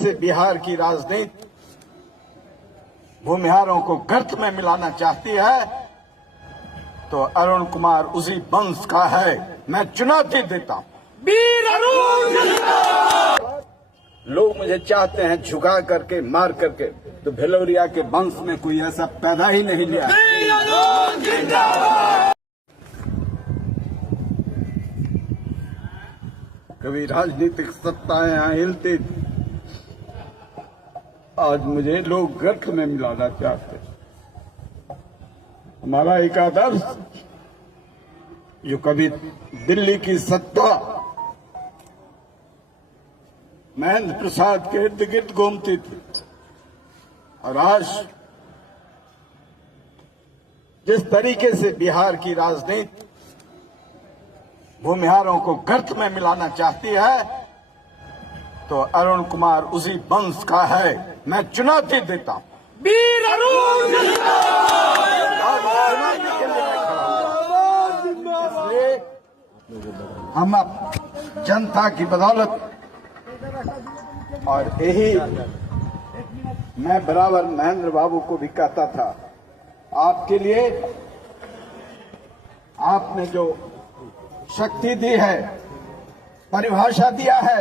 से बिहार की राजनीति भूमिहारों को गर्त में मिलाना चाहती है तो अरुण कुमार उसी वंश का है। मैं चुनौती देता हूं। वीर अरुण! लोग मुझे चाहते हैं झुका करके, मार करके, तो भिलौरिया के वंश में कोई ऐसा पैदा ही नहीं लिया। वीर अरुण जिंदाबाद! कभी राजनीतिक सत्ताएं यहाँ हिलती, आज मुझे लोग गर्त में मिलाना चाहते। हमारा एक आदर्श जो कभी दिल्ली की सत्ता महेंद्र प्रसाद के इर्द गिर्द घूमती थी, और आज जिस तरीके से बिहार की राजनीति भूमिहारों को गर्त में मिलाना चाहती है तो अरुण कुमार उसी वंश का है। मैं चुनौती देता हूं। वीर अरुण जिंदाबाद! इसलिए हम अब जनता की बदौलत, और यही मैं बराबर महेंद्र बाबू को भी कहता था, आपके लिए आपने जो शक्ति दी है, परिभाषा दिया है,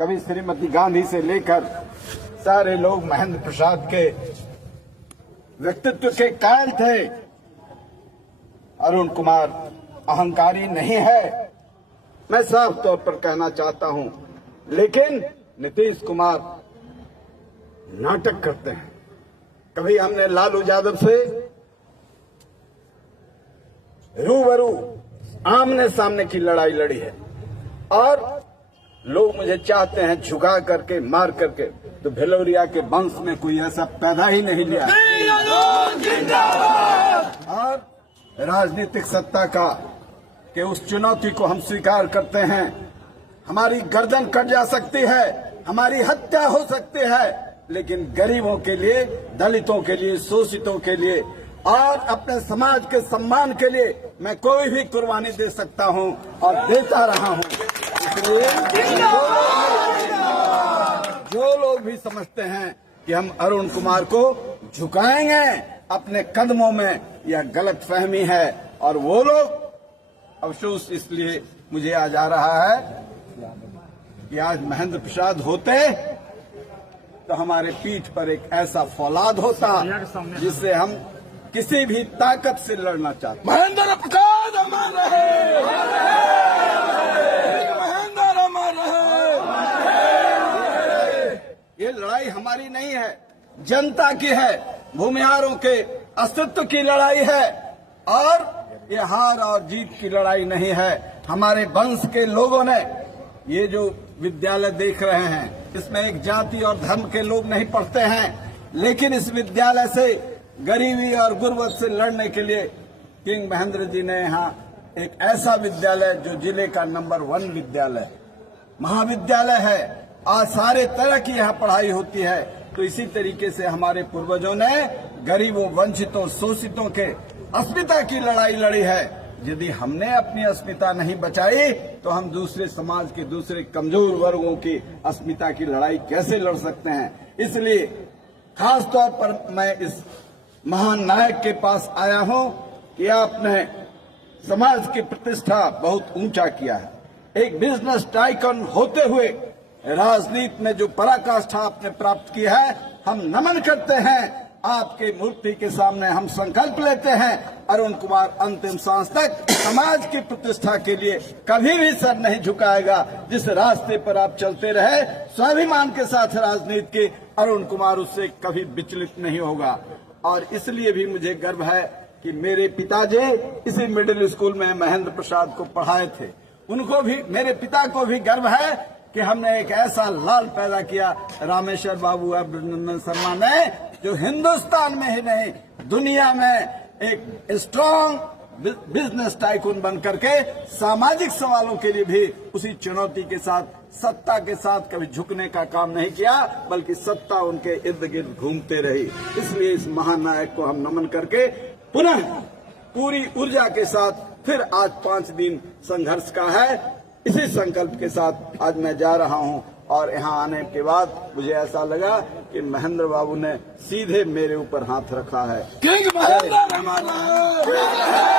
कभी श्रीमती गांधी से लेकर सारे लोग महेंद्र प्रसाद के व्यक्तित्व के कायल थे। अरुण कुमार अहंकारी नहीं है, मैं साफ तौर पर कहना चाहता हूं, लेकिन नीतीश कुमार नाटक करते हैं। कभी हमने लालू यादव से रूबरू आमने सामने की लड़ाई लड़ी है, और लोग मुझे चाहते हैं झुका करके, मार करके, तो भिलौरिया के वंश में कोई ऐसा पैदा ही नहीं लिया। और राजनीतिक सत्ता का कि उस चुनौती को हम स्वीकार करते हैं। हमारी गर्दन कट जा सकती है, हमारी हत्या हो सकती है, लेकिन गरीबों के लिए, दलितों के लिए, शोषितों के लिए और अपने समाज के सम्मान के लिए मैं कोई भी कुर्बानी दे सकता हूं और देता रहा हूं। इसलिए जो लोग भी समझते हैं कि हम अरुण कुमार को झुकाएंगे अपने कदमों में, यह गलत फहमी है। और वो लोग, अफसोस इसलिए मुझे आज आ रहा है कि आज महेंद्र प्रसाद होते तो हमारे पीठ पर एक ऐसा फौलाद होता जिससे हम किसी भी ताकत से लड़ना चाहते। महेंद्र प्रसाद अमर रहे! महेंद्र अमर रहे! ये लड़ाई हमारी नहीं है, जनता की है, भूमिहारों के अस्तित्व की लड़ाई है, और ये हार और जीत की लड़ाई नहीं है। हमारे वंश के लोगों ने, ये जो विद्यालय देख रहे हैं, इसमें एक जाति और धर्म के लोग नहीं पढ़ते हैं, लेकिन इस विद्यालय से गरीबी और गुर्बत से लड़ने के लिए किंग महेंद्र जी ने यहाँ एक ऐसा विद्यालय जो जिले का नंबर 1 विद्यालय, महाविद्यालय है, आज सारे तरह की यहाँ पढ़ाई होती है। तो इसी तरीके से हमारे पूर्वजों ने गरीबों, वंचितों, शोषितों के अस्मिता की लड़ाई लड़ी है। यदि हमने अपनी अस्मिता नहीं बचाई तो हम दूसरे समाज के, दूसरे कमजोर वर्गों की अस्मिता की लड़ाई कैसे लड़ सकते हैं। इसलिए खास तौर पर मैं इस महान नायक के पास आया हूं कि आपने समाज की प्रतिष्ठा बहुत ऊंचा किया है। एक बिजनेस टाइकन होते हुए राजनीति में जो पराकाष्ठा आपने प्राप्त की है, हम नमन करते हैं। आपके मूर्ति के सामने हम संकल्प लेते हैं, अरुण कुमार अंतिम सांस तक समाज की प्रतिष्ठा के लिए कभी भी सर नहीं झुकाएगा। जिस रास्ते पर आप चलते रहे, स्वाभिमान के साथ राजनीति के, अरुण कुमार उससे कभी विचलित नहीं होगा। और इसलिए भी मुझे गर्व है कि मेरे पिताजी इसी मिडिल स्कूल में महेंद्र प्रसाद को पढ़ाए थे। उनको भी, मेरे पिता को भी गर्व है कि हमने एक ऐसा लाल पैदा किया, रामेश्वर बाबू अभिनंदन शर्मा ने, जो हिंदुस्तान में ही नहीं दुनिया में एक स्ट्रांग बिजनेस टाइकून बन करके सामाजिक सवालों के लिए भी उसी चुनौती के साथ, सत्ता के साथ कभी झुकने का काम नहीं किया, बल्कि सत्ता उनके इर्द गिर्द घूमते रही। इसलिए इस महानायक को हम नमन करके पुनः पूरी ऊर्जा के साथ फिर आज 5 दिन संघर्ष का है, इसी संकल्प के साथ आज मैं जा रहा हूं और यहाँ आने के बाद मुझे ऐसा लगा कि महेंद्र बाबू ने सीधे मेरे ऊपर हाथ रखा है। किंग महेंद्र हमारा